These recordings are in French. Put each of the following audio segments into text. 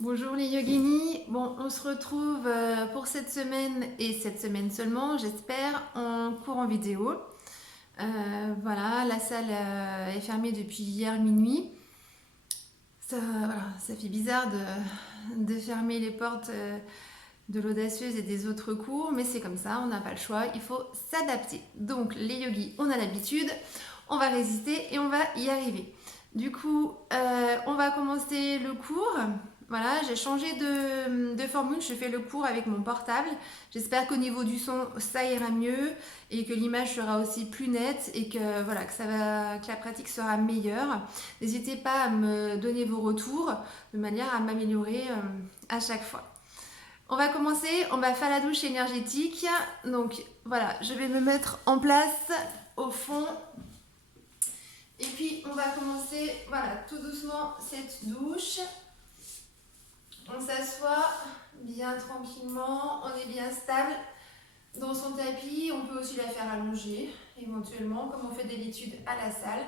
Bonjour les yoginis, bon on se retrouve pour cette semaine et cette semaine seulement j'espère en cours en vidéo. Voilà, la salle est fermée depuis hier minuit. Ça fait bizarre de fermer les portes de l'audacieuse et des autres cours, mais c'est comme ça, on n'a pas le choix, il faut s'adapter. Donc les yogis, on a l'habitude, on va résister et on va y arriver. Du coup, on va commencer le cours. Voilà, j'ai changé de formule, je fais le cours avec mon portable. J'espère qu'au niveau du son, ça ira mieux et que l'image sera aussi plus nette et que, voilà, que la pratique sera meilleure. N'hésitez pas à me donner vos retours de manière à m'améliorer à chaque fois. On va commencer, on va faire la douche énergétique. Donc voilà, je vais me mettre en place au fond. Et puis on va commencer, voilà, tout doucement cette douche. On s'assoit bien tranquillement, on est bien stable dans son tapis. On peut aussi la faire allonger éventuellement, comme on fait d'habitude à la salle.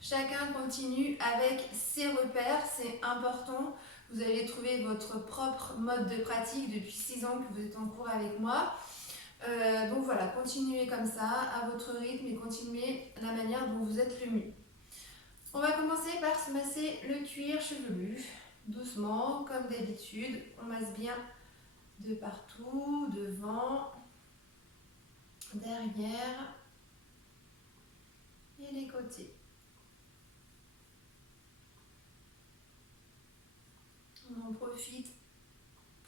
Chacun continue avec ses repères, c'est important. Vous allez trouver votre propre mode de pratique depuis 6 ans que vous êtes en cours avec moi. Donc voilà, continuez comme ça, à votre rythme et continuez la manière dont vous êtes le mieux. On va commencer par se masser le cuir chevelu, doucement, comme d'habitude. On masse bien de partout, devant, derrière et les côtés. On en profite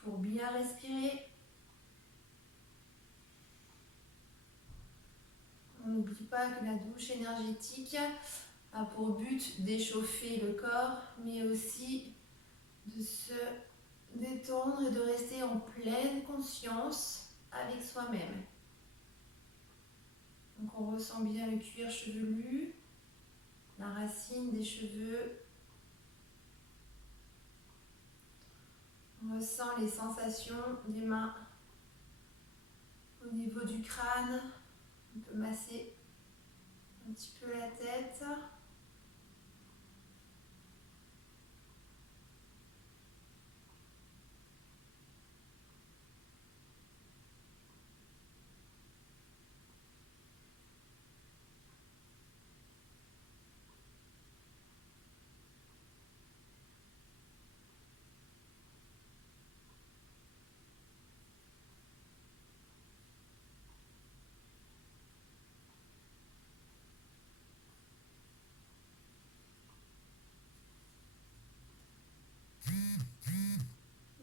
pour bien respirer. On n'oublie pas que la douche énergétique a pour but d'échauffer le corps, mais aussi de se détendre et de rester en pleine conscience avec soi-même. Donc on ressent bien le cuir chevelu, la racine des cheveux. On ressent les sensations des mains au niveau du crâne. On peut masser un petit peu la tête.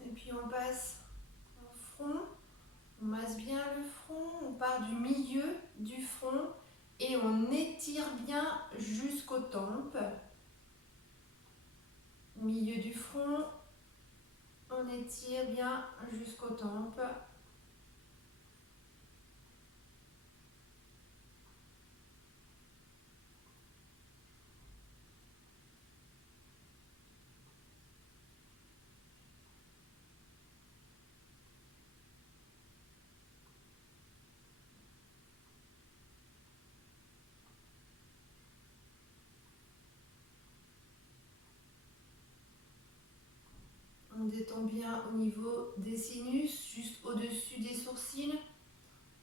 Et puis on passe au front. On masse bien le front. On part du milieu du front et on étire bien jusqu'aux tempes. Milieu du front, on étire bien jusqu'aux tempes. On détend bien au niveau des sinus, juste au-dessus des sourcils.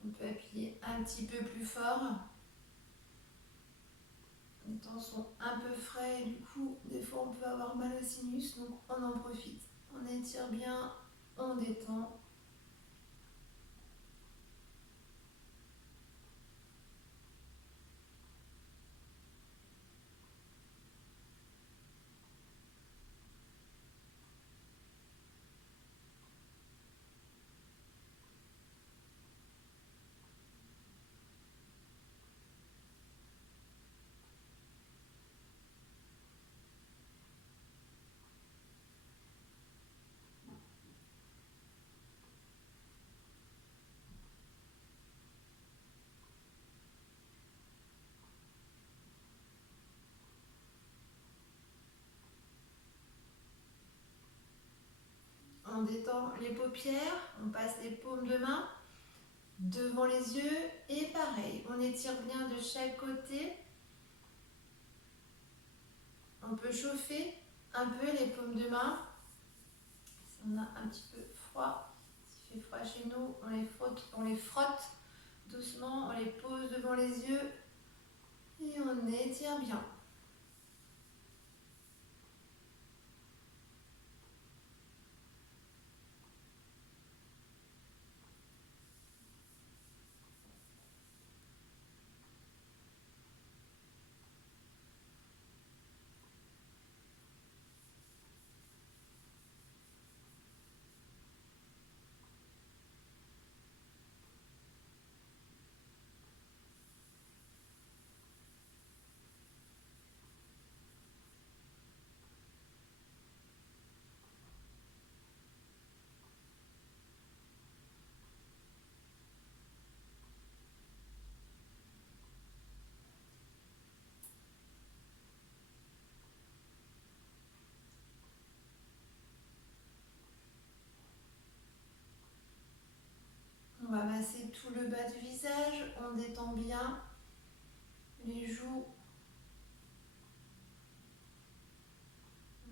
On peut appuyer un petit peu plus fort. Les temps sont un peu frais et du coup, des fois on peut avoir mal au sinus, donc on en profite. On étire bien, on détend. On détend les paupières, on passe les paumes de main devant les yeux et pareil, on étire bien de chaque côté. On peut chauffer un peu les paumes de main On a un petit peu froid. S'il fait froid chez nous, on les frotte doucement, on les pose devant les yeux et on étire bien. On va masser tout le bas du visage, on détend bien les joues,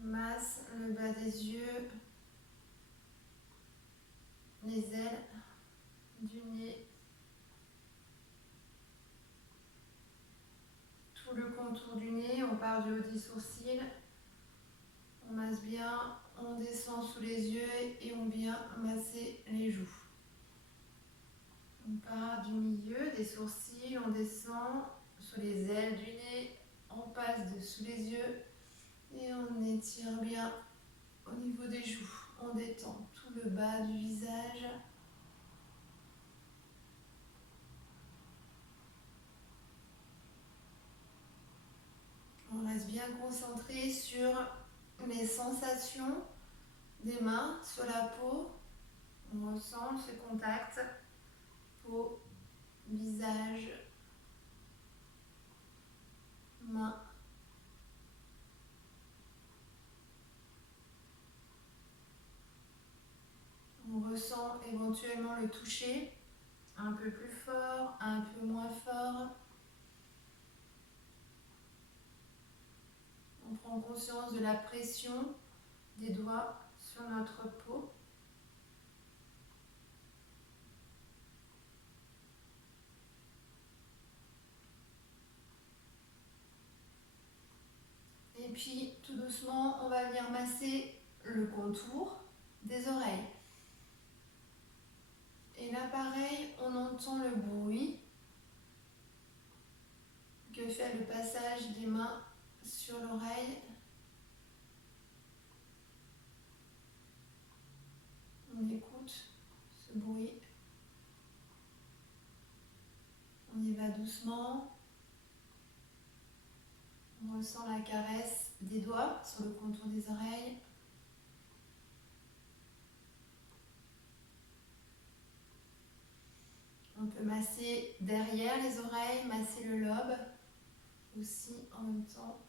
masse le bas des yeux, les ailes du nez, tout le contour du nez, on part du haut des sourcils, on masse bien, on descend sous les yeux et on vient masser les joues. On part du milieu des sourcils, on descend sous les ailes du nez, on passe de sous les yeux et on étire bien au niveau des joues. On détend tout le bas du visage. On reste bien concentré sur les sensations des mains sur la peau. On ressent ce contact peau, visage, main. On ressent éventuellement le toucher, un peu plus fort, un peu moins fort. On prend conscience de la pression des doigts sur notre peau. Et puis tout doucement, on va venir masser le contour des oreilles. Et là pareil, on entend le bruit que fait le passage des mains sur l'oreille. On écoute ce bruit. On y va doucement. On ressent la caresse des doigts sur le contour des oreilles. On peut masser derrière les oreilles, masser le lobe aussi en même temps.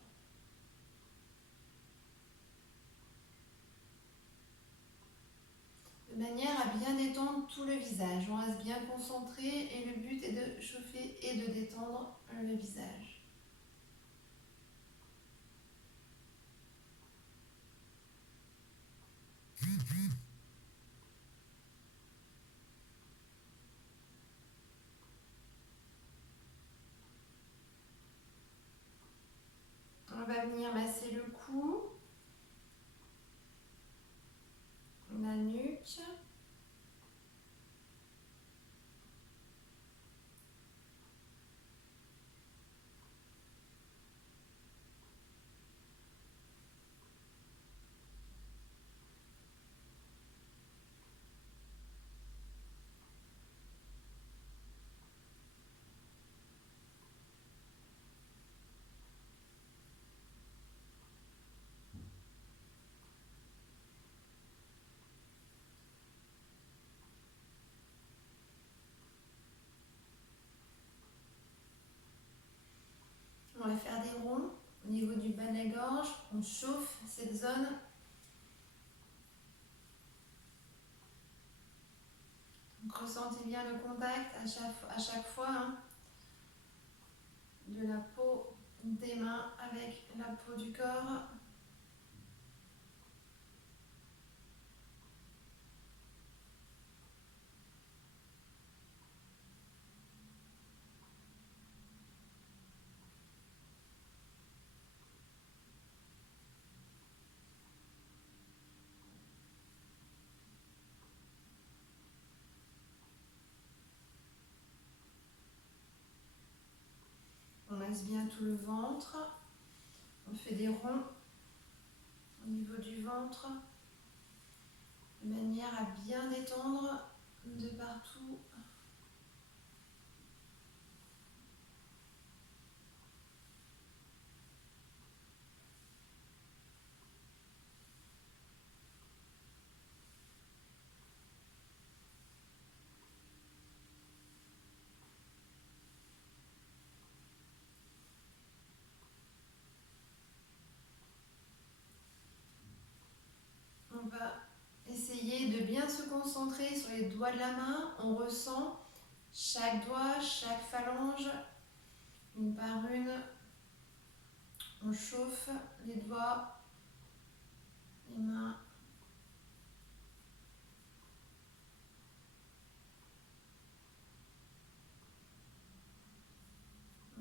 De manière à bien détendre tout le visage. On reste bien concentré et le but est de chauffer et de détendre le visage. On va venir masser le cou, la nuque. On va faire des ronds au niveau du bas de la gorge. On chauffe cette zone. Donc ressentez bien le contact à chaque fois de la peau des mains avec la peau du corps. masse bien tout le ventre. On fait des ronds au niveau du ventre, de manière à bien détendre de partout. On va essayer de bien se concentrer sur les doigts de la main. On ressent chaque doigt, chaque phalange, une par une. On chauffe les doigts, les mains.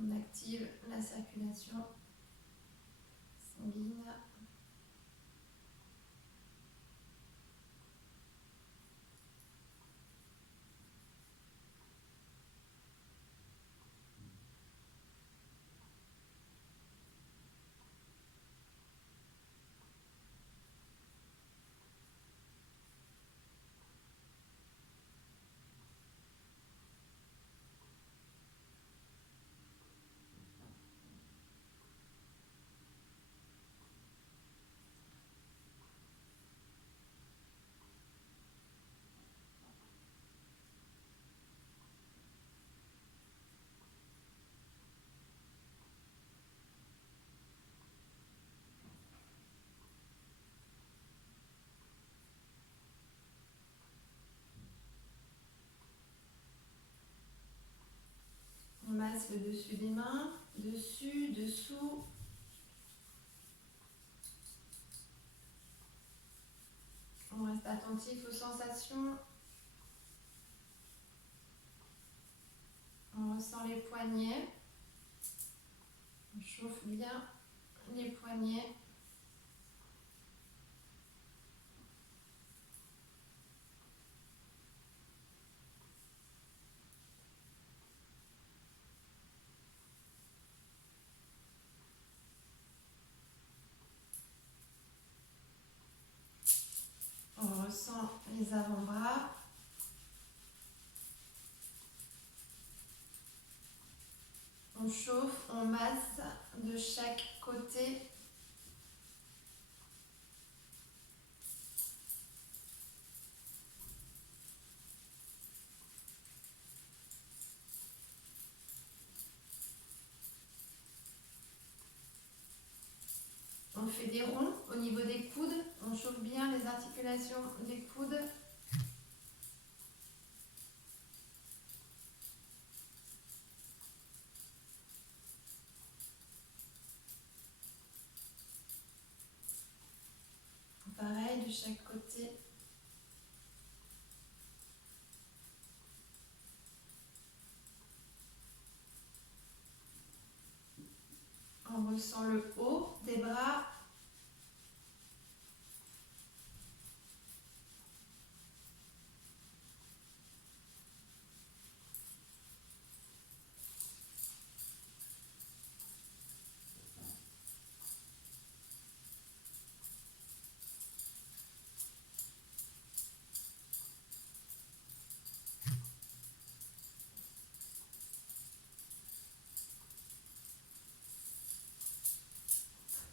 On active la circulation sanguine. On masse le dessus des mains, dessus, dessous. On reste attentif aux sensations. On ressent les poignets. On chauffe bien les poignets. On ressent les avant-bras. On chauffe, on masse de chaque côté. On fait des ronds au niveau des coudes. On chauffe bien les articulations des coudes. Pareil de chaque côté. On ressent le haut des bras.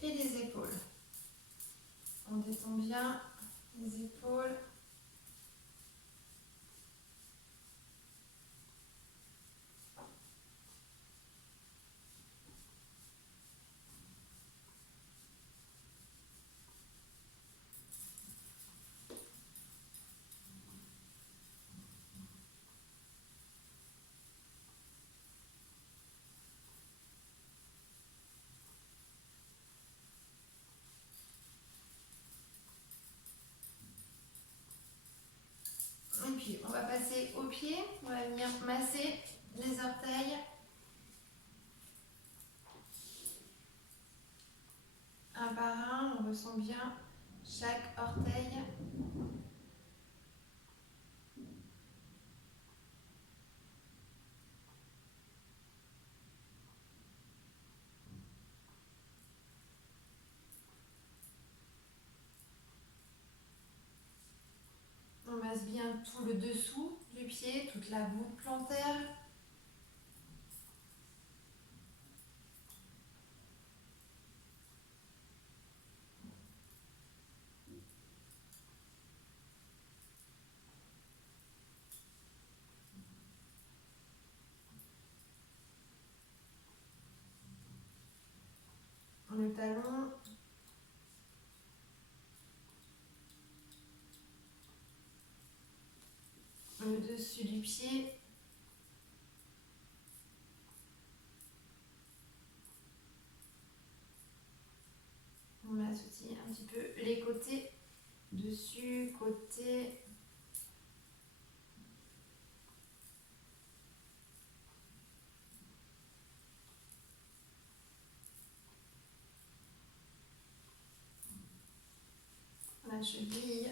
Et les épaules. On détend bien les épaules. Et puis on va passer aux pieds. On va venir masser les orteils. Un par un, on ressent bien chaque orteil. tout le dessous du pied, toute la voûte plantaire. Le talon. Le dessus du pied. On masse aussi un petit peu les côtés, dessus, côté. La cheville.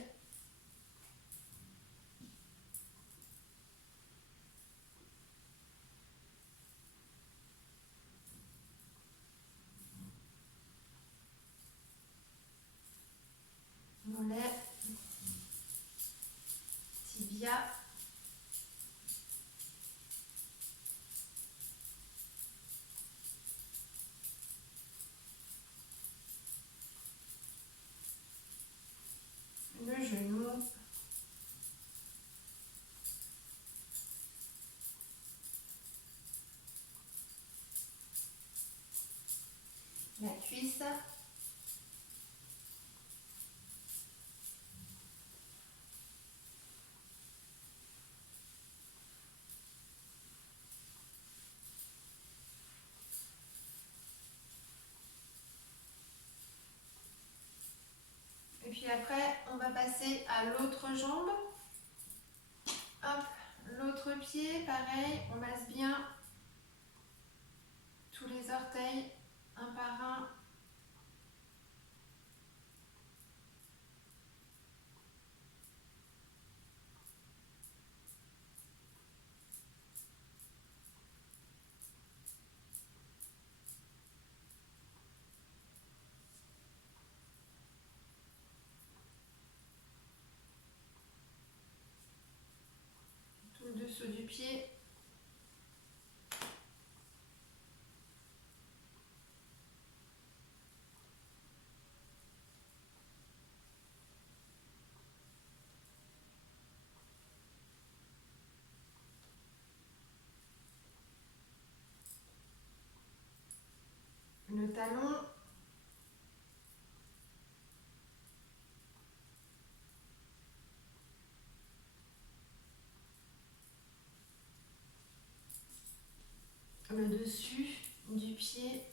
Mollet. Tibia. Le genou. La cuisse. Et puis après, on va passer à l'autre jambe. Hop, l'autre pied, pareil, on masse bien tous les orteils, un par un. Tout le dessous du pied. Le talon. Le dessus du pied.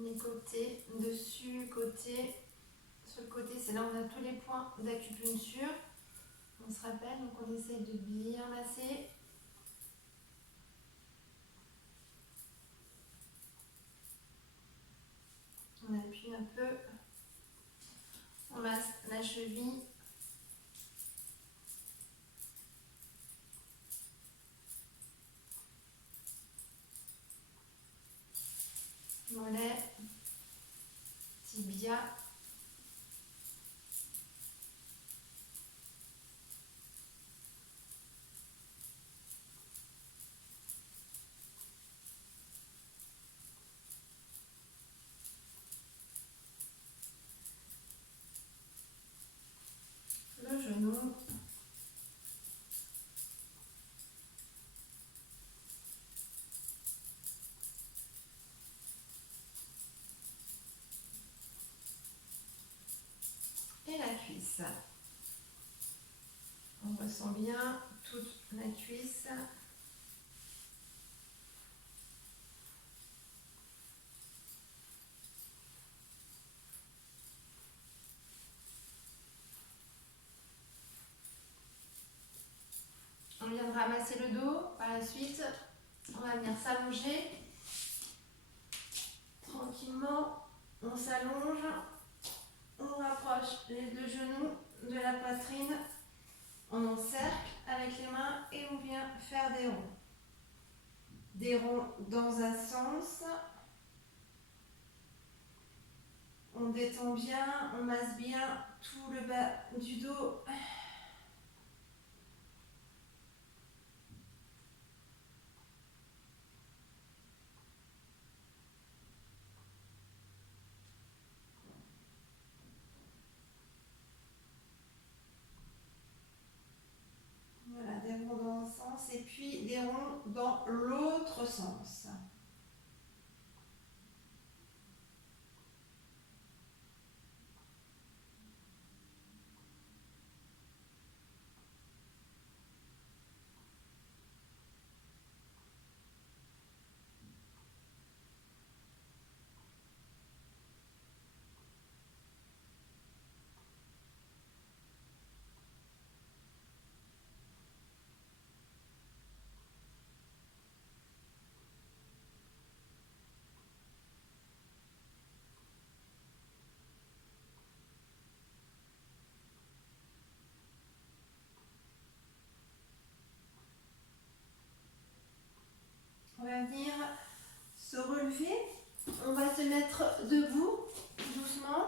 Les côtés, dessus, côté. Sur le côté, c'est là où on a tous les points d'acupuncture. On se rappelle, donc on essaye de bien masser. On appuie un peu. On masse la cheville. Mollet. Tibia. Le genou. Et la cuisse. On ressent bien toute la cuisse. On vient de ramasser le dos. Par la suite, on va venir s'allonger. Tranquillement, on s'allonge. On rapproche les deux genoux de la poitrine. On encercle avec les mains et on vient faire des ronds. des ronds dans un sens. On détend bien, on masse bien tout le bas du dos. Voilà, des ronds dans un sens et puis des ronds dans l'autre sens. On va venir se relever. On va se mettre debout doucement.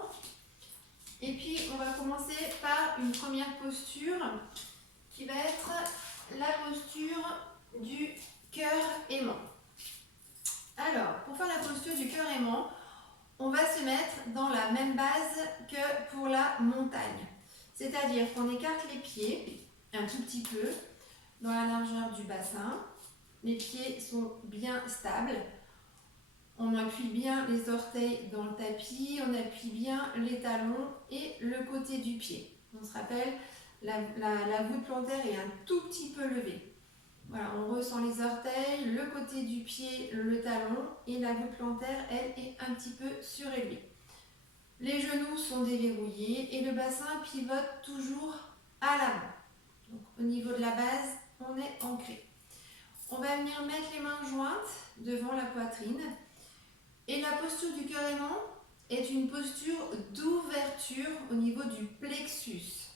Et puis on va commencer par une première posture qui va être la posture du cœur aimant. Alors, pour faire la posture du cœur aimant, on va se mettre dans la même base que pour la montagne. C'est-à-dire qu'on écarte les pieds un tout petit peu dans la largeur du bassin. Les pieds sont bien stables. On appuie bien les orteils dans le tapis, on appuie bien les talons et le côté du pied. On se rappelle, la voûte plantaire est un tout petit peu levée. Voilà, on ressent les orteils, le côté du pied, le talon et la voûte plantaire, elle, est un petit peu surélevée. Les genoux sont déverrouillés et le bassin pivote toujours à l'avant. Donc au niveau de la base, on est ancré. On va venir mettre les mains jointes devant la poitrine. Et la posture du cœur aimant est une posture d'ouverture au niveau du plexus.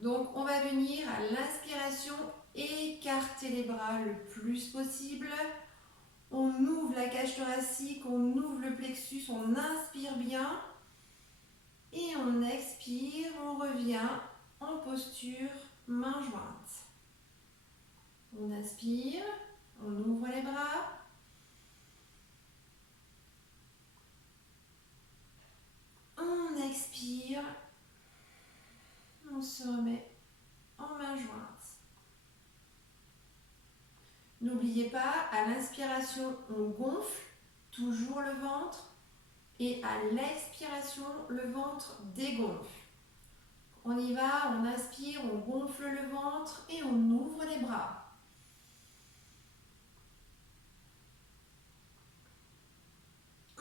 Donc on va venir à l'inspiration écarter les bras le plus possible. On ouvre la cage thoracique, on ouvre le plexus, on inspire bien. Et on expire, on revient en posture main jointe. On inspire, on ouvre les bras. On expire, on se remet en main jointe. N'oubliez pas, à l'inspiration, on gonfle toujours le ventre et à l'expiration, le ventre dégonfle. On y va, on inspire, on gonfle le ventre et on ouvre les bras.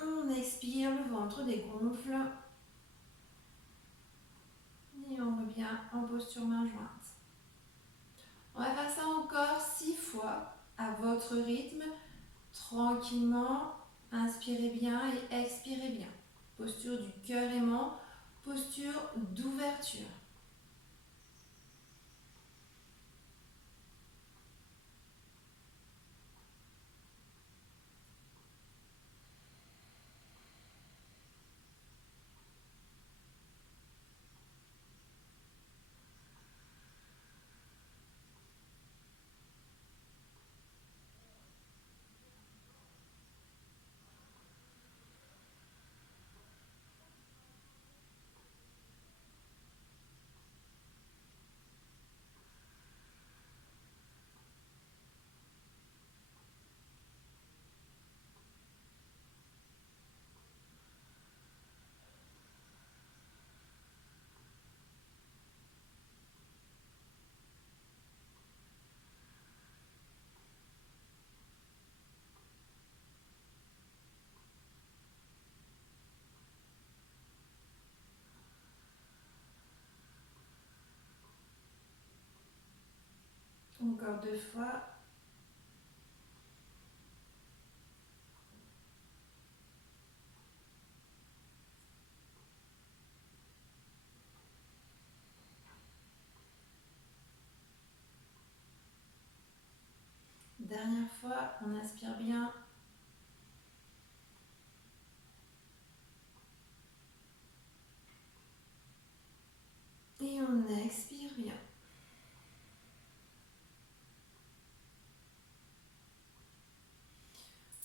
On expire, le ventre dégonfle. Et on revient en posture main jointe. On va faire ça encore 6 fois à votre rythme, tranquillement. Inspirez bien et expirez bien. Posture du cœur aimant, posture d'ouverture. Encore 2 fois. Dernière fois, on inspire bien. Et on expire bien.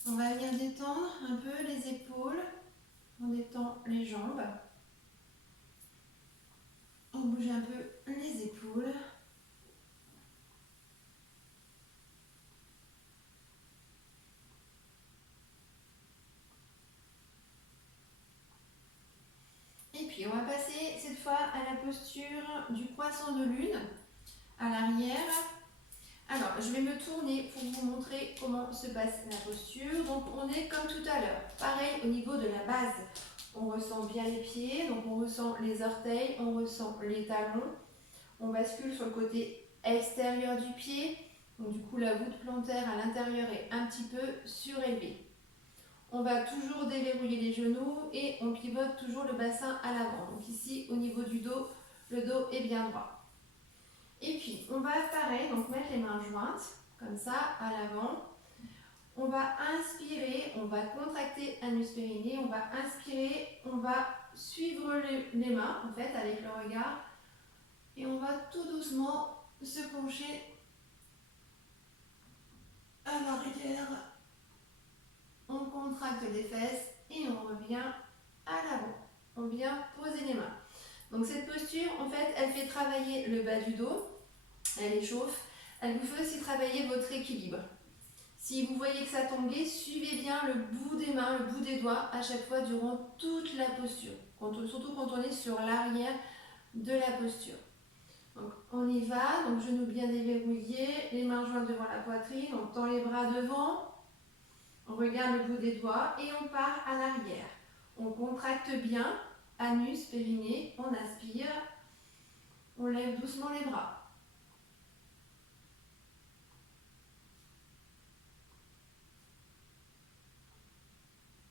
On va venir détendre un peu les épaules. On détend les jambes. On bouge un peu les épaules. Et puis on va passer cette fois à la posture du poisson de lune à l'arrière. Alors je vais me tourner pour vous montrer comment se passe la posture. Donc on est comme tout à l'heure, pareil au niveau de la base. On ressent bien les pieds, donc on ressent les orteils, on ressent les talons. On bascule sur le côté extérieur du pied. Donc du coup la voûte plantaire à l'intérieur est un petit peu surélevée. On va toujours déverrouiller les genoux et on pivote toujours le bassin à l'avant. Donc ici, au niveau du dos, le dos est bien droit. Et puis, on va pareil, donc mettre les mains jointes, comme ça, à l'avant. On va inspirer, on va contracter anus périnée, on va inspirer, on va suivre les mains, en fait, avec le regard. Et on va tout doucement se pencher à l'arrière. On contracte les fesses et on revient à l'avant. On vient poser les mains. Donc cette posture, en fait, elle fait travailler le bas du dos, elle échauffe, elle vous fait aussi travailler votre équilibre. Si vous voyez que ça tangue, suivez bien le bout des mains, le bout des doigts à chaque fois durant toute la posture, surtout quand on est sur l'arrière de la posture. Donc on y va, donc genoux bien déverrouillés, les mains jointes devant la poitrine, on tend les bras devant. On regarde le bout des doigts et on part à l'arrière. On contracte bien, anus, périnée, on inspire, on lève doucement les bras.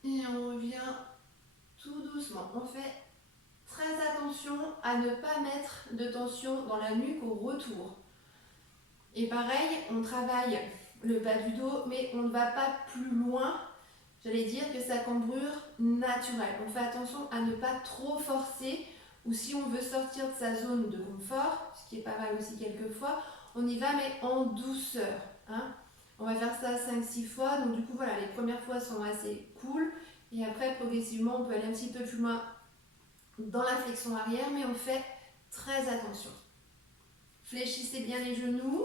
Et on revient tout doucement. On fait très attention à ne pas mettre de tension dans la nuque au retour. Et pareil, on travaille le bas du dos, mais on ne va pas plus loin. J'allais dire que sa cambrure naturelle. On fait attention à ne pas trop forcer, ou si on veut sortir de sa zone de confort, ce qui est pas mal aussi quelquefois, on y va mais en douceur. Hein. On va faire ça 5-6 fois, donc du coup voilà, les premières fois sont assez cool, et après progressivement on peut aller un petit peu plus loin dans la flexion arrière, mais on fait très attention. Fléchissez bien les genoux,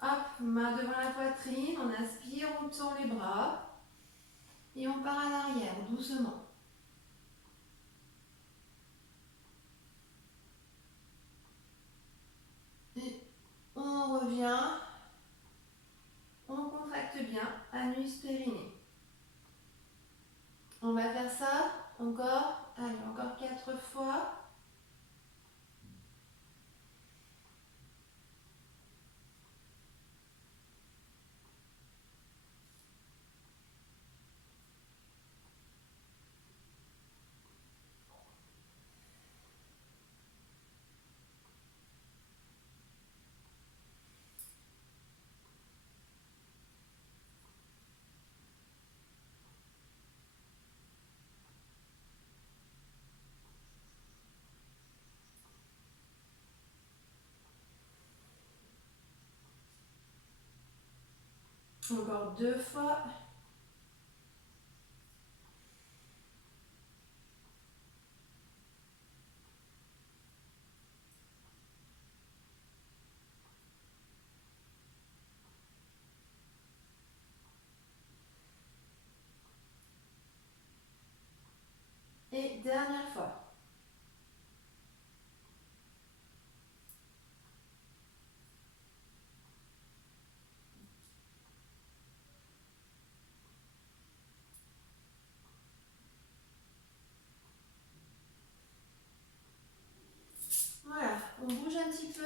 hop, main devant la poitrine, on inspire, on tend les bras. Et on part à l'arrière, doucement. Et on revient. On contracte bien, anus périnée. On va faire ça encore, allez, encore 4 fois. Encore 2 fois. Et dernière fois. Voilà, on bouge un petit peu.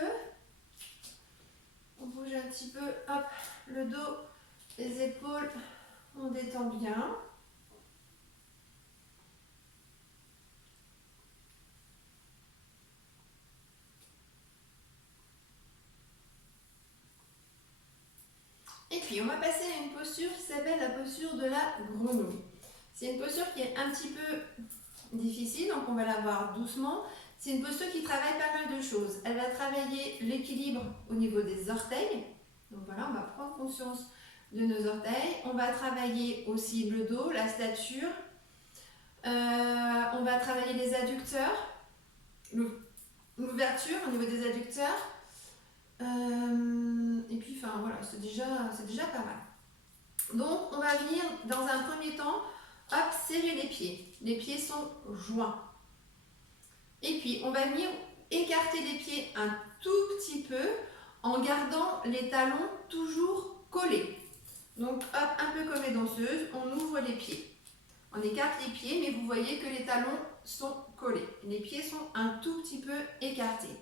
On bouge un petit peu, hop, le dos, les épaules, on détend bien. Et puis, on va passer à une posture qui s'appelle la posture de la grenouille. C'est une posture qui est un petit peu difficile, donc on va la voir doucement. C'est une posture qui travaille pas mal de choses. Elle va travailler l'équilibre au niveau des orteils. Donc voilà, on va prendre conscience de nos orteils. On va travailler aussi le dos, la stature. On va travailler les adducteurs, l'ouverture au niveau des adducteurs. Et puis, enfin voilà, c'est déjà pas mal. Donc, on va venir dans un premier temps, hop, serrer les pieds. Les pieds sont joints. Et puis, on va venir écarter les pieds un tout petit peu en gardant les talons toujours collés. Donc, hop, un peu comme les danseuses, on ouvre les pieds. On écarte les pieds, mais vous voyez que les talons sont collés. Les pieds sont un tout petit peu écartés.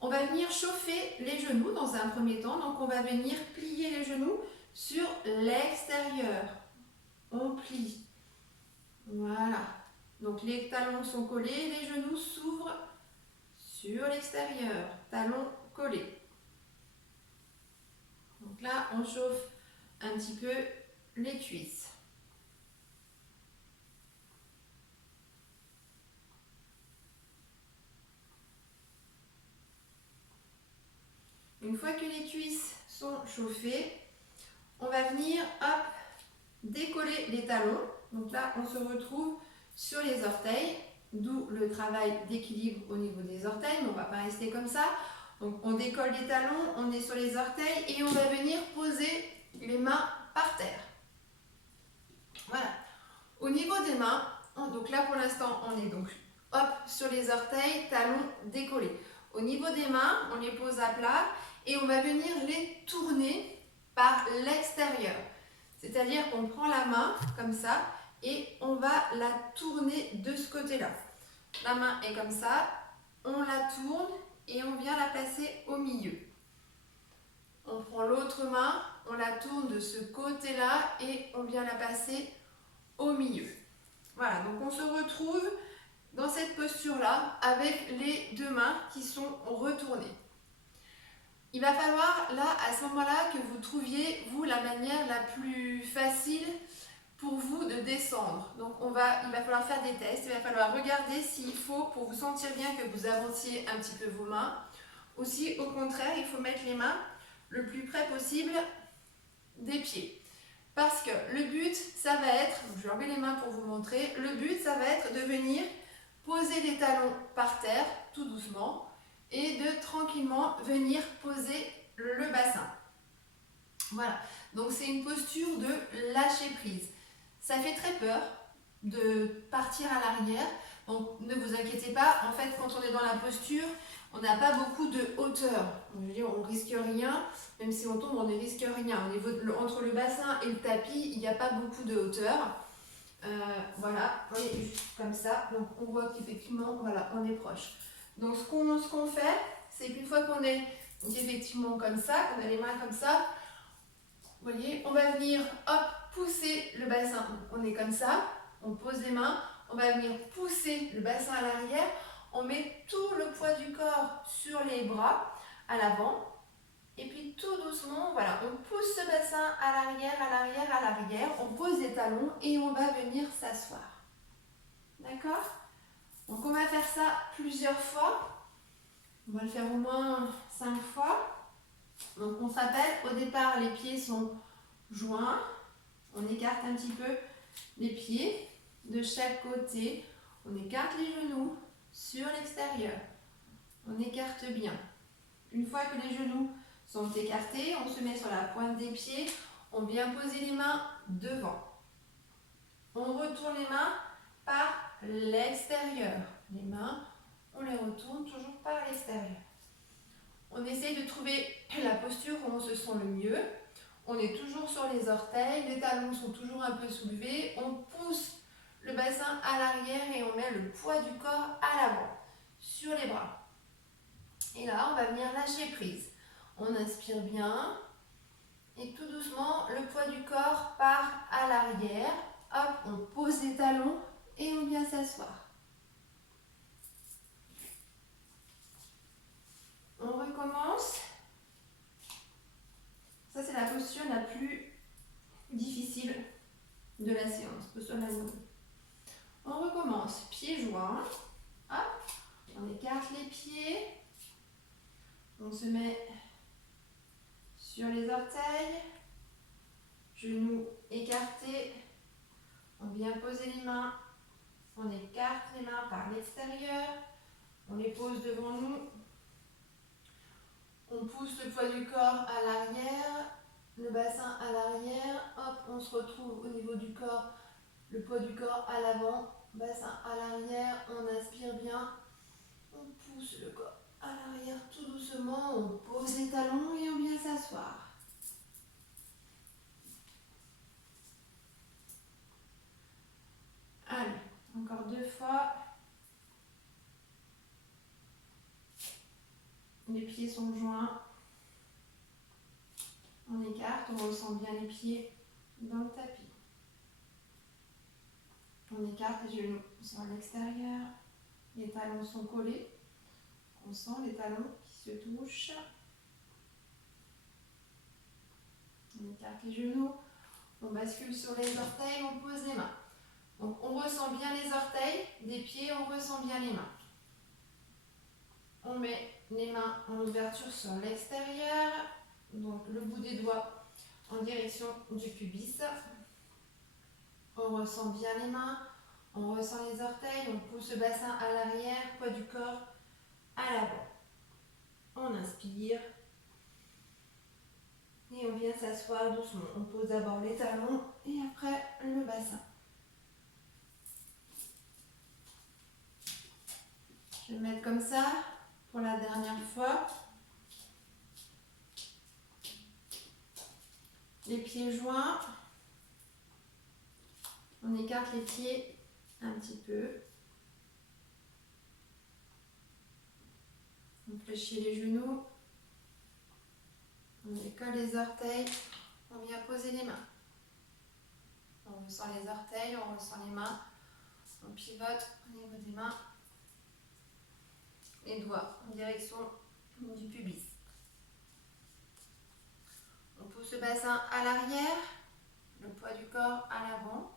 On va venir chauffer les genoux dans un premier temps. Donc, on va venir plier les genoux sur l'extérieur. On plie. Voilà. Donc, les talons sont collés, les genoux s'ouvrent sur l'extérieur. Talons collés. Donc là, on chauffe un petit peu les cuisses. Une fois que les cuisses sont chauffées, on va venir, hop, décoller les talons. Donc là, on se retrouve sur les orteils, d'où le travail d'équilibre au niveau des orteils, mais on ne va pas rester comme ça. Donc on décolle les talons, on est sur les orteils et on va venir poser les mains par terre. Voilà. Au niveau des mains, donc là pour l'instant, on est donc hop sur les orteils, talons décollés. Au niveau des mains, on les pose à plat et on va venir les tourner par l'extérieur. C'est-à-dire qu'on prend la main comme ça et on va la tourner de ce côté-là. La main est comme ça, on la tourne et on vient la placer au milieu. On prend l'autre main, on la tourne de ce côté-là et on vient la passer au milieu. Voilà, donc on se retrouve dans cette posture-là avec les deux mains qui sont retournées. Il va falloir là, à ce moment-là, que vous trouviez, vous, la manière la plus facile pour vous de descendre. Donc il va falloir faire des tests, il va falloir regarder s'il faut, pour vous sentir bien, que vous avanciez un petit peu vos mains. Ou si au contraire, il faut mettre les mains le plus près possible des pieds. Parce que le but, ça va être, je vais enlever les mains pour vous montrer, le but, ça va être de venir poser les talons par terre, tout doucement, et de tranquillement venir poser le bassin. Voilà, donc c'est une posture de lâcher prise. Ça fait très peur de partir à l'arrière, donc ne vous inquiétez pas, en fait quand on est dans la posture, on n'a pas beaucoup de hauteur. On veut dire, on risque rien, même si on tombe, on ne risque rien. Au niveau entre le bassin et le tapis, il n'y a pas beaucoup de hauteur. Voilà, on est juste comme ça, donc on voit qu'effectivement, voilà, on est proche. Donc ce qu'on fait, c'est qu'une fois qu'on est effectivement comme ça, qu'on a les mains comme ça, vous voyez, on va venir, hop, pousser le bassin. On est comme ça, on pose les mains, on va venir pousser le bassin à l'arrière, on met tout le poids du corps sur les bras à l'avant, et puis tout doucement, voilà, on pousse ce bassin à l'arrière, à l'arrière, à l'arrière, on pose les talons et on va venir s'asseoir. D'accord? Donc on va faire ça plusieurs fois. On va le faire au moins 5 fois. Donc on se rappelle, au départ les pieds sont joints. On écarte un petit peu les pieds de chaque côté. On écarte les genoux sur l'extérieur. On écarte bien. Une fois que les genoux sont écartés, on se met sur la pointe des pieds. On vient poser les mains devant. On retourne les mains par l'extérieur. Les mains, on les retourne toujours par l'extérieur. On essaye de trouver la posture où on se sent le mieux. On est toujours sur les orteils, les talons sont toujours un peu soulevés. On pousse le bassin à l'arrière et on met le poids du corps à l'avant, sur les bras. Et là, on va venir lâcher prise. On inspire bien. Et tout doucement, le poids du corps part à l'arrière. Hop, on pose les talons et on vient s'asseoir. On recommence. Ça, c'est la posture posture la plus difficile de la séance, posture de la zone. On recommence, pieds joints, hop, on écarte les pieds, on se met sur les orteils, genoux écartés, on vient poser les mains, on écarte les mains par l'extérieur, on les pose devant nous, on pousse le poids du corps à l'arrière, le bassin à l'arrière, hop, on se retrouve au niveau du corps, le poids du corps à l'avant, bassin à l'arrière, on inspire bien, on pousse le corps à l'arrière tout doucement, on pose les talons et on vient s'asseoir. Allez, encore 2 fois. Les pieds sont joints. On écarte, on ressent bien les pieds dans le tapis. On écarte les genoux sur l'extérieur. Les talons sont collés. On sent les talons qui se touchent. On écarte les genoux. On bascule sur les orteils, on pose les mains. Donc on ressent bien les orteils des pieds, on ressent bien les mains. On met les mains en ouverture sur l'extérieur, donc le bout des doigts en direction du pubis. On ressent bien les mains, on ressent les orteils, on pousse le bassin à l'arrière, poids du corps à l'avant. On inspire et on vient s'asseoir doucement. On pose d'abord les talons et après le bassin. Je vais mettre comme ça pour la dernière fois. Les pieds joints. On écarte les pieds un petit peu. On fléchit les genoux. On décolle les orteils. On vient poser les mains. On ressent les orteils, on ressent les mains. On pivote au niveau des mains. Les doigts en direction du pubis. On pousse le bassin à l'arrière, le poids du corps à l'avant.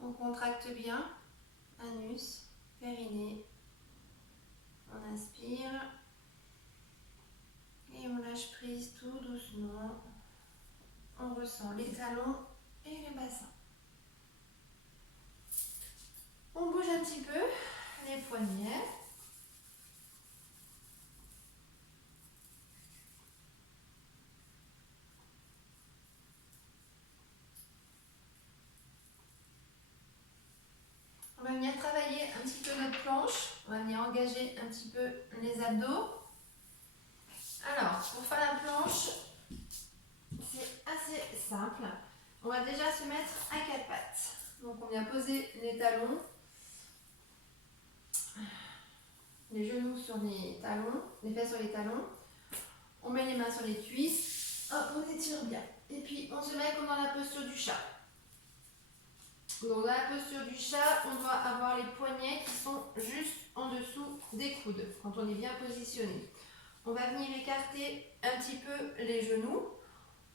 On contracte bien, anus, périnée. On inspire et on lâche prise tout doucement. On ressent les talons et le bassin. On bouge un petit peu les poignets. On va venir travailler un petit peu notre planche. On va venir engager un petit peu les abdos. Alors, pour faire la planche, c'est assez simple. On va déjà se mettre à 4 pattes. Donc on vient poser les talons, les genoux sur les talons, les fesses sur les talons. On met les mains sur les cuisses. Hop, on étire bien. Et puis on se met comme dans la posture du chat. Donc dans la posture du chat, on doit avoir les poignets qui sont juste en dessous des coudes, quand on est bien positionné. On va venir écarter un petit peu les genoux.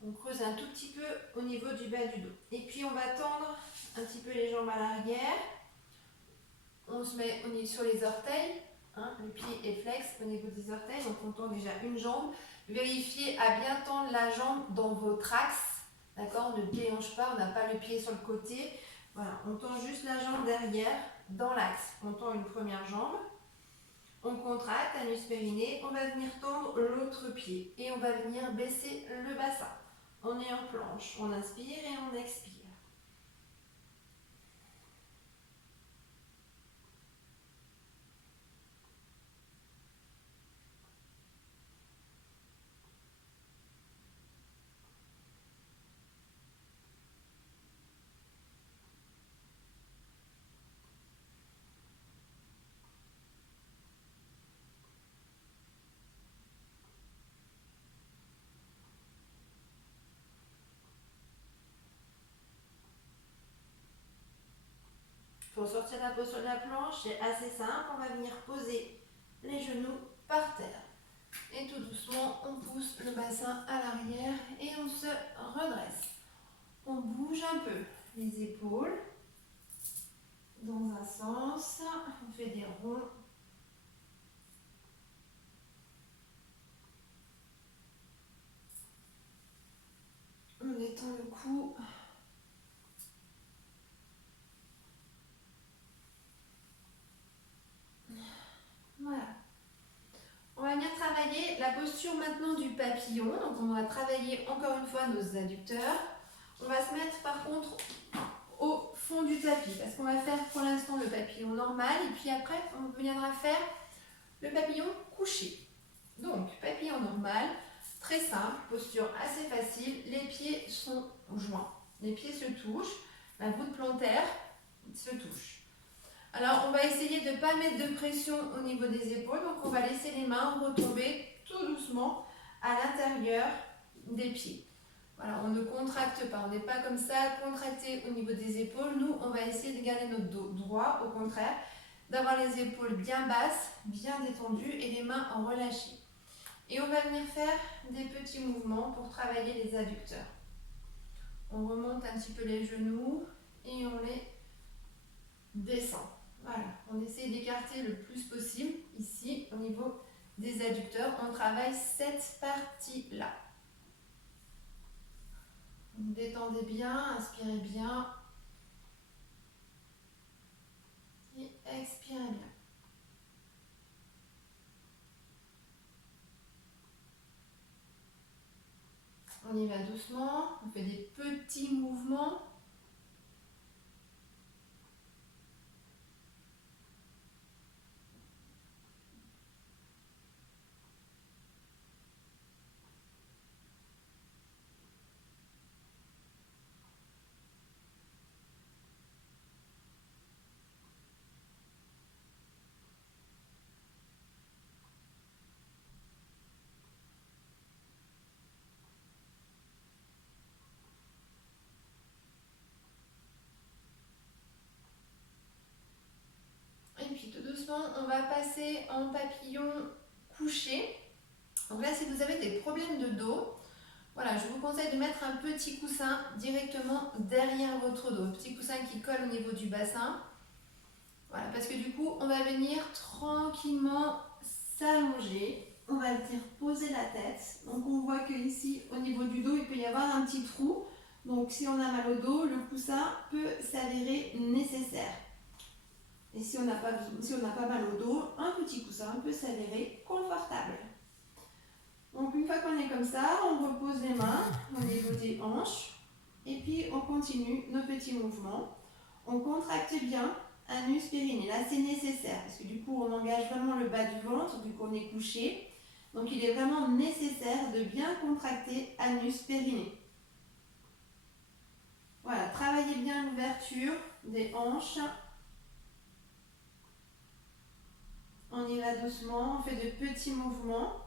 On creuse un tout petit peu au niveau du bas du dos. Et puis on va tendre un petit peu les jambes à l'arrière. On est sur les orteils. Hein, le pied est flex au niveau des orteils. Donc on tend déjà une jambe. Vérifiez à bien tendre la jambe dans votre axe. D'accord, on ne déhanche pas, on n'a pas le pied sur le côté. Voilà, on tend juste la jambe derrière dans l'axe. On tend une première jambe. On contracte, anus périnée. On va venir tendre l'autre pied. Et on va venir baisser le bassin. On est en planche, on inspire et on expire. Pour sortir la posture de la planche, c'est assez simple. On va venir poser les genoux par terre. Et tout doucement, on pousse le bassin à l'arrière et on se redresse. On bouge un peu les épaules dans un sens, on fait des ronds. On étend le cou. Voilà. On va venir travailler la posture maintenant du papillon. Donc on va travailler encore une fois nos adducteurs. On va se mettre par contre au fond du tapis parce qu'on va faire pour l'instant le papillon normal et puis après on viendra faire le papillon couché. Donc papillon normal, très simple, posture assez facile, les pieds sont joints, les pieds se touchent, la voûte plantaire se touche. Alors on va essayer de ne pas mettre de pression au niveau des épaules, donc on va laisser les mains retomber tout doucement à l'intérieur des pieds. Voilà, on ne contracte pas, on n'est pas comme ça contracté au niveau des épaules. Nous, on va essayer de garder notre dos droit, au contraire, d'avoir les épaules bien basses, bien détendues et les mains en relâchées. Et on va venir faire des petits mouvements pour travailler les adducteurs. On remonte un petit peu les genoux et on les descend. Voilà, on essaie d'écarter le plus possible ici au niveau des adducteurs. On travaille cette partie-là. Détendez bien, inspirez bien et expirez bien. On y va doucement, on fait des petits mouvements. Et puis tout doucement, on va passer en papillon couché. Donc là, si vous avez des problèmes de dos, voilà, je vous conseille de mettre un petit coussin directement derrière votre dos. Un petit coussin qui colle au niveau du bassin. Voilà, parce que du coup, on va venir tranquillement s'allonger. On va venir poser la tête. Donc on voit que ici, au niveau du dos, il peut y avoir un petit trou. Donc si on a mal au dos, le coussin peut s'avérer nécessaire. Et si on n'a pas mal au dos, un petit coussin peut s'avérer confortable. Donc une fois qu'on est comme ça, on repose les mains au niveau des hanches. Et puis on continue nos petits mouvements. On contracte bien anus périnée. Là c'est nécessaire parce que du coup on engage vraiment le bas du ventre vu qu'on est couché. Donc il est vraiment nécessaire de bien contracter anus périnée. Voilà, travaillez bien l'ouverture des hanches. On y va doucement, on fait de petits mouvements.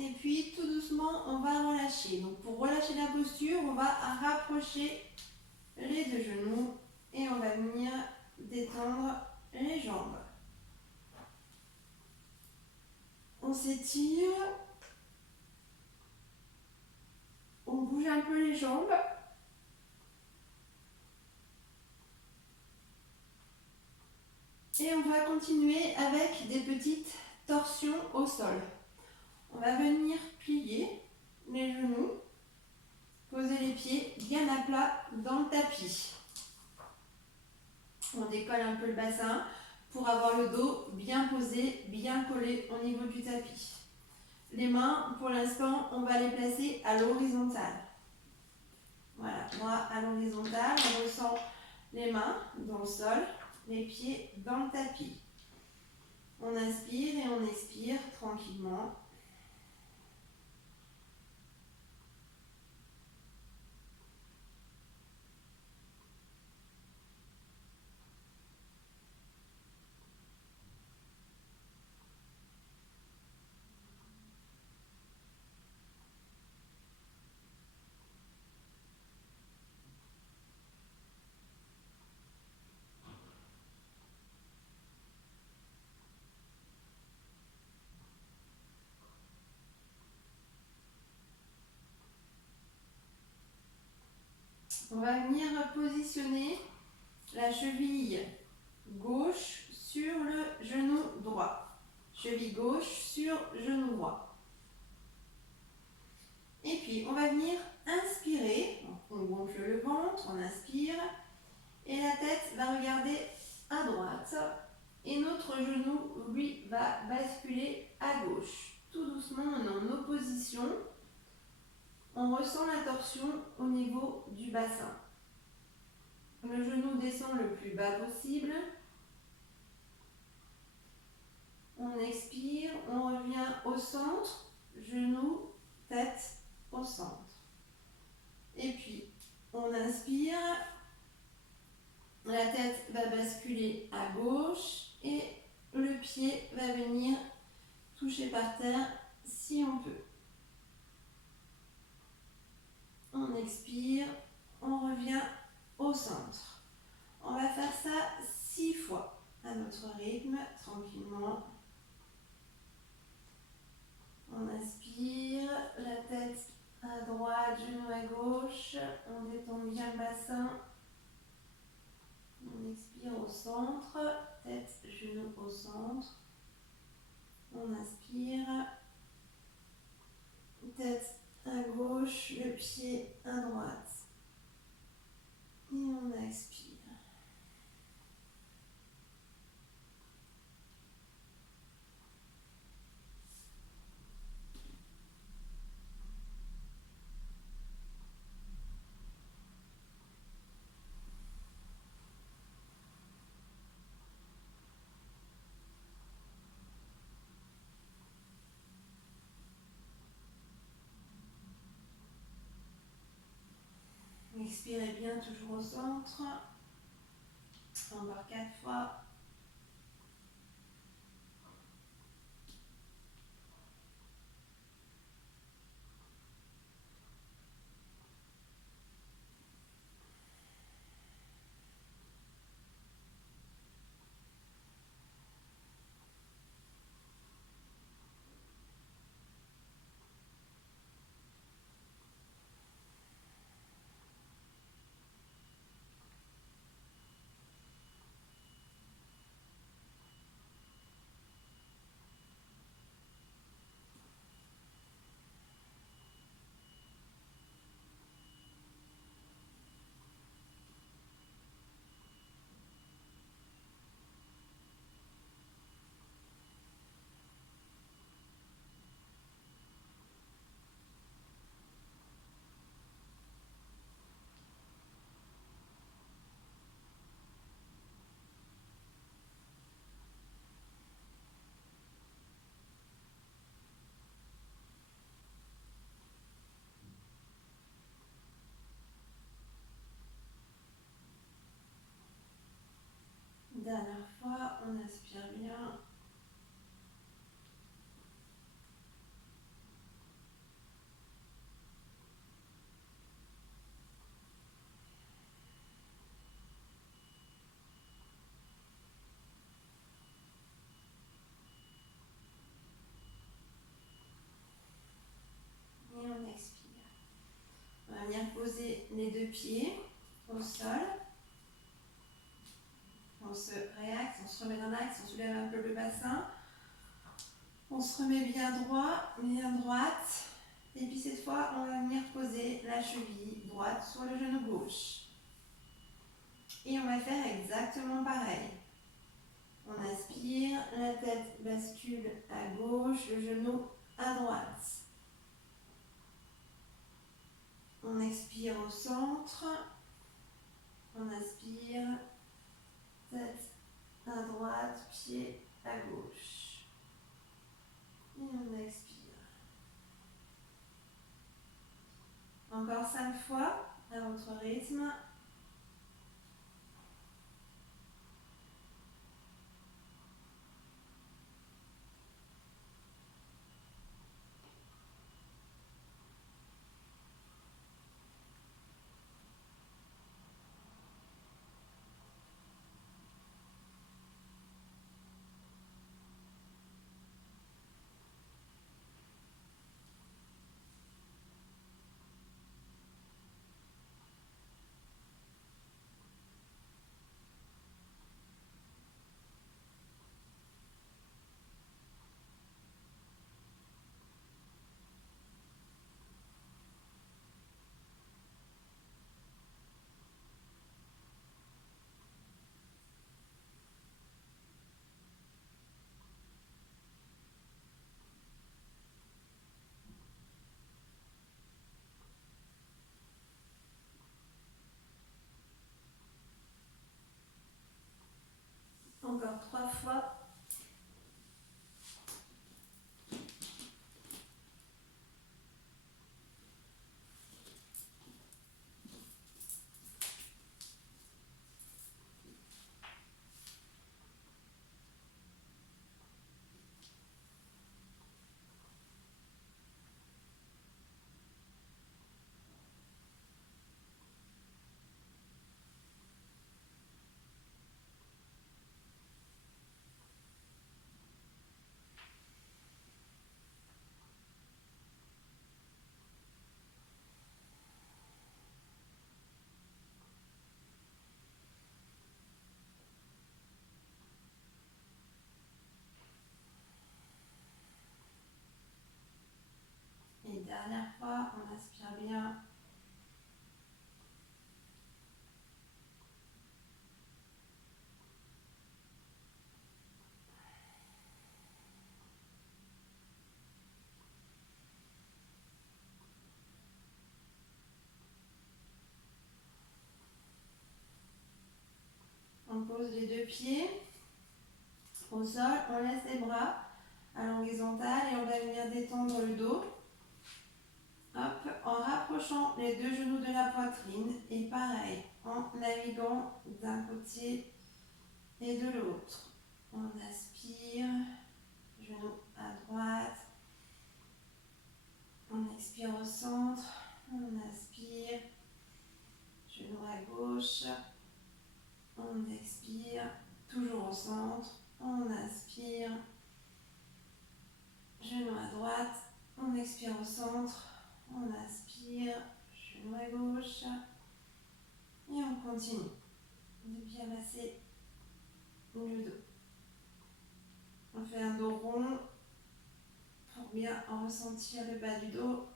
Et puis tout doucement, on va relâcher. Donc pour relâcher la posture, on va rapprocher les deux genoux et on va venir détendre les jambes. On s'étire. On bouge un peu les jambes. Et on va continuer avec des petites torsions au sol. On va venir plier les genoux, poser les pieds bien à plat dans le tapis. On décolle un peu le bassin pour avoir le dos bien posé, bien collé au niveau du tapis. Les mains, pour l'instant, on va les placer à l'horizontale. Voilà, bras à l'horizontale, on ressent les mains dans le sol, les pieds dans le tapis. On inspire et on expire tranquillement. On va venir positionner la cheville gauche sur le genou droit. Cheville gauche sur genou droit. Et puis, on va venir inspirer. On gonfle le ventre, on inspire. Et la tête va regarder à droite. Et notre genou, lui, va basculer à gauche. Tout doucement, on est en opposition. On ressent la torsion au niveau du bassin. Le genou descend le plus bas possible. On expire, on revient au centre, genou, tête au centre. Et puis, on inspire, la tête va basculer à gauche et le pied va venir toucher par terre si on peut. On expire, on revient au centre. On va faire ça 6 fois à notre rythme, tranquillement. On inspire, la tête à droite, genou à gauche. On détend bien le bassin. On expire au centre, tête, genou au centre. On inspire, tête à gauche, le pied à droite. Et on expire. Expirez bien, toujours au centre. Encore 4 fois. Dernière fois, on inspire bien. Et on expire. On va venir poser les 2 pieds au sol. On se réaxe, on se remet dans l'axe, on soulève un peu le bassin. On se remet bien droit, bien droite. Et puis cette fois, on va venir poser la cheville droite sur le genou gauche. Et on va faire exactement pareil. On inspire, la tête bascule à gauche, le genou à droite. On expire au centre. On inspire. Tête à droite, pied à gauche. Et on expire. Encore 5 fois à votre rythme. Encore 3 fois. Et dernière fois, on inspire bien. On pose les 2 pieds au sol, on laisse les bras à l'horizontale et on va venir détendre le dos. Hop, en rapprochant les 2 genoux de la poitrine et pareil, en naviguant d'un côté et de l'autre. On inspire, genou à droite, on expire au centre, on inspire, genou à gauche, on expire, toujours au centre, on inspire, genou à droite, on expire au centre, on inspire, genou à gauche, et on continue de bien masser le dos. On fait un dos rond pour bien ressentir le bas du dos.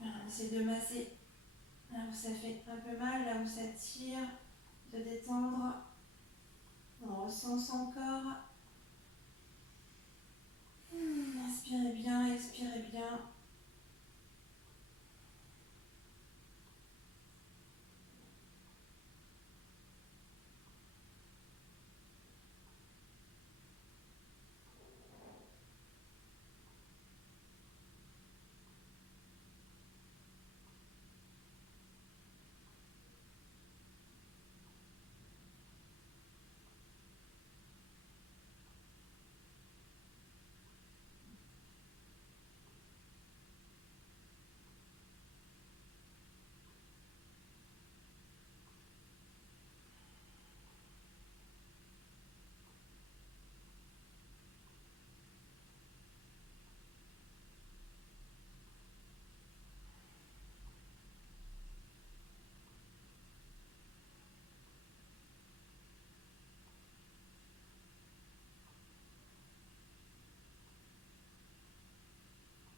On essaie de masser là où ça fait un peu mal, là où ça tire, de détendre. On ressent son corps. Inspirez bien, expirez bien.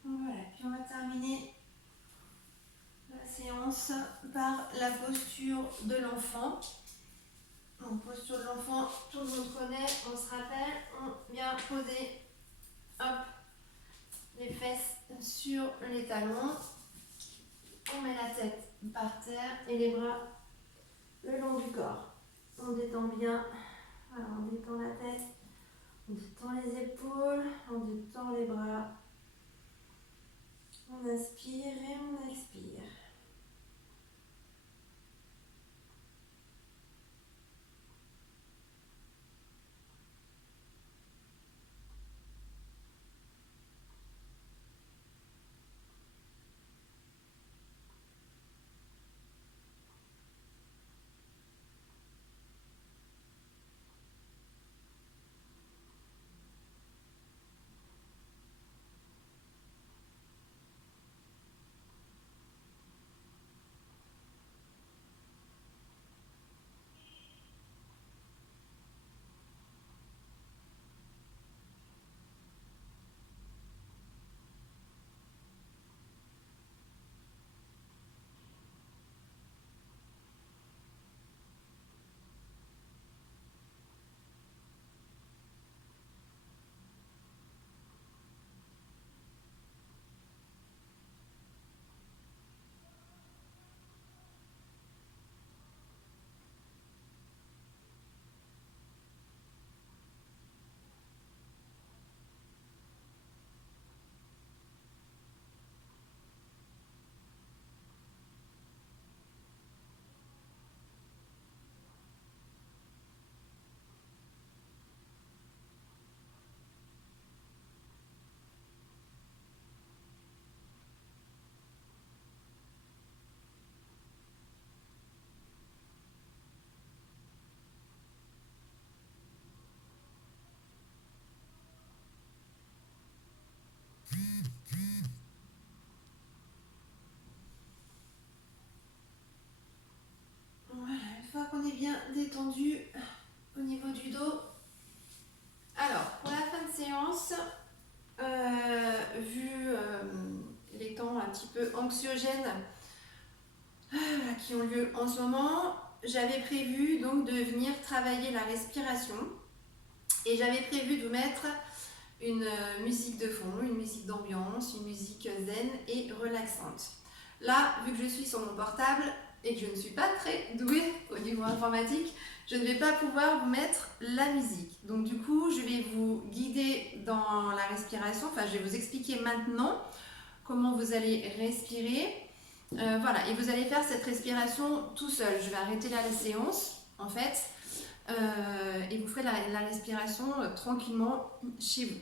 Voilà, puis on va terminer la séance par la posture de l'enfant. Donc posture de l'enfant, tout le monde connaît, on se rappelle, on vient poser, hop, les fesses sur les talons. On met la tête par terre et les bras le long du corps. On détend bien. Voilà, on détend la tête, on détend les épaules, on détend les bras. On inspire et on expire. Voilà, une fois qu'on est bien détendu au niveau du dos. Alors, pour la fin de séance, vu les temps un petit peu anxiogènes qui ont lieu en ce moment, j'avais prévu donc de venir travailler la respiration et j'avais prévu de vous mettre une musique de fond, une musique d'ambiance, une musique zen et relaxante. Là, vu que je suis sur mon portable et que je ne suis pas très douée au niveau informatique, je ne vais pas pouvoir vous mettre la musique. Donc du coup, je vais vous guider dans la respiration, enfin je vais vous expliquer maintenant comment vous allez respirer. Voilà, et vous allez faire cette respiration tout seul. Je vais arrêter la séance en fait et vous ferez la respiration tranquillement chez vous.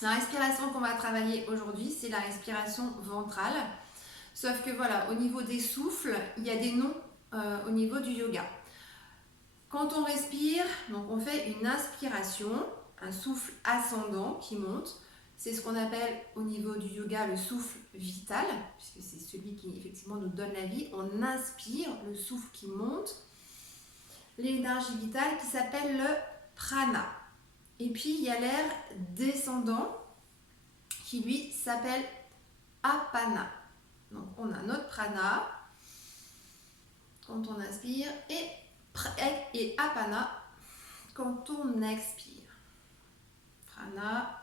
La respiration qu'on va travailler aujourd'hui, c'est la respiration ventrale. Sauf que voilà, au niveau des souffles, il y a des noms au niveau du yoga. Quand on respire, donc on fait une inspiration, un souffle ascendant qui monte. C'est ce qu'on appelle au niveau du yoga le souffle vital, puisque c'est celui qui effectivement nous donne la vie. On inspire le souffle qui monte, l'énergie vitale qui s'appelle le prana. Et puis il y a l'air descendant qui lui s'appelle apana. Donc on a notre prana quand on inspire et apana quand on expire. Prana,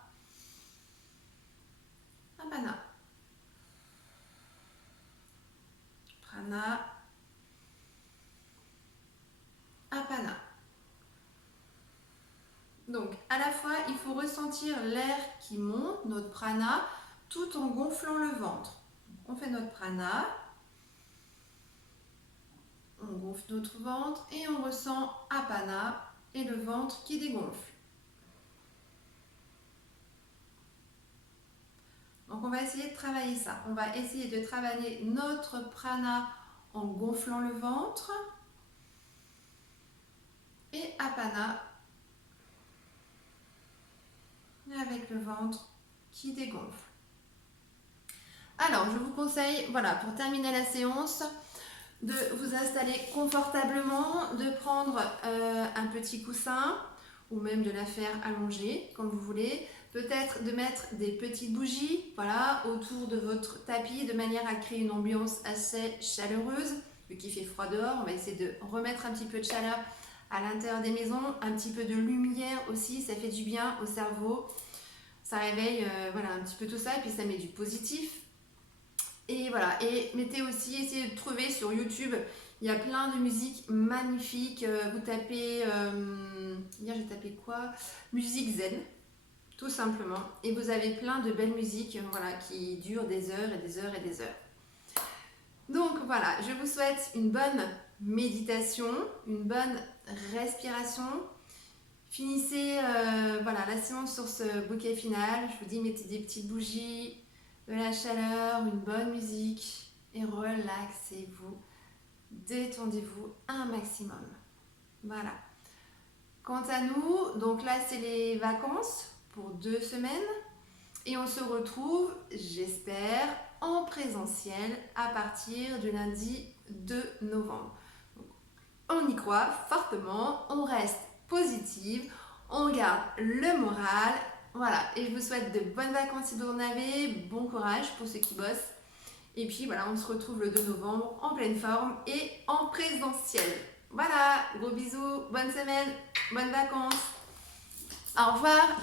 apana. Prana, apana. Donc à la fois il faut ressentir l'air qui monte, notre prana, tout en gonflant le ventre. On fait notre prana, on gonfle notre ventre et on ressent apana et le ventre qui dégonfle. Donc on va essayer de travailler ça. On va essayer de travailler notre prana en gonflant le ventre et apana avec le ventre qui dégonfle. Alors je vous conseille, voilà, pour terminer la séance, de vous installer confortablement, de prendre un petit coussin ou même de la faire allonger comme vous voulez. Peut-être de mettre des petites bougies, voilà, autour de votre tapis de manière à créer une ambiance assez chaleureuse. Vu qu'il fait froid dehors, on va essayer de remettre un petit peu de chaleur à l'intérieur des maisons, un petit peu de lumière aussi, ça fait du bien au cerveau. Ça réveille voilà, un petit peu tout ça, et puis ça met du positif. Et voilà, et mettez aussi, essayez de trouver sur YouTube, il y a plein de musiques magnifiques. Vous tapez, hier j'ai tapé quoi? Musique zen, tout simplement. Et vous avez plein de belles musiques voilà, qui durent des heures et des heures et des heures. Donc voilà, je vous souhaite une bonne méditation, une bonne respiration. Finissez voilà, la séance sur ce bouquet final. Je vous dis, mettez des petites bougies, de la chaleur, une bonne musique et relaxez-vous. Détendez-vous un maximum. Voilà. Quant à nous, donc là c'est les vacances pour 2 semaines et on se retrouve, j'espère, en présentiel à partir du lundi 2 novembre. Donc, on y croit fortement, on reste positive, on garde le moral. Voilà, et je vous souhaite de bonnes vacances si vous en avez, bon courage pour ceux qui bossent. Et puis voilà, on se retrouve le 2 novembre en pleine forme et en présentiel. Voilà, gros bisous, bonne semaine, bonnes vacances. Au revoir.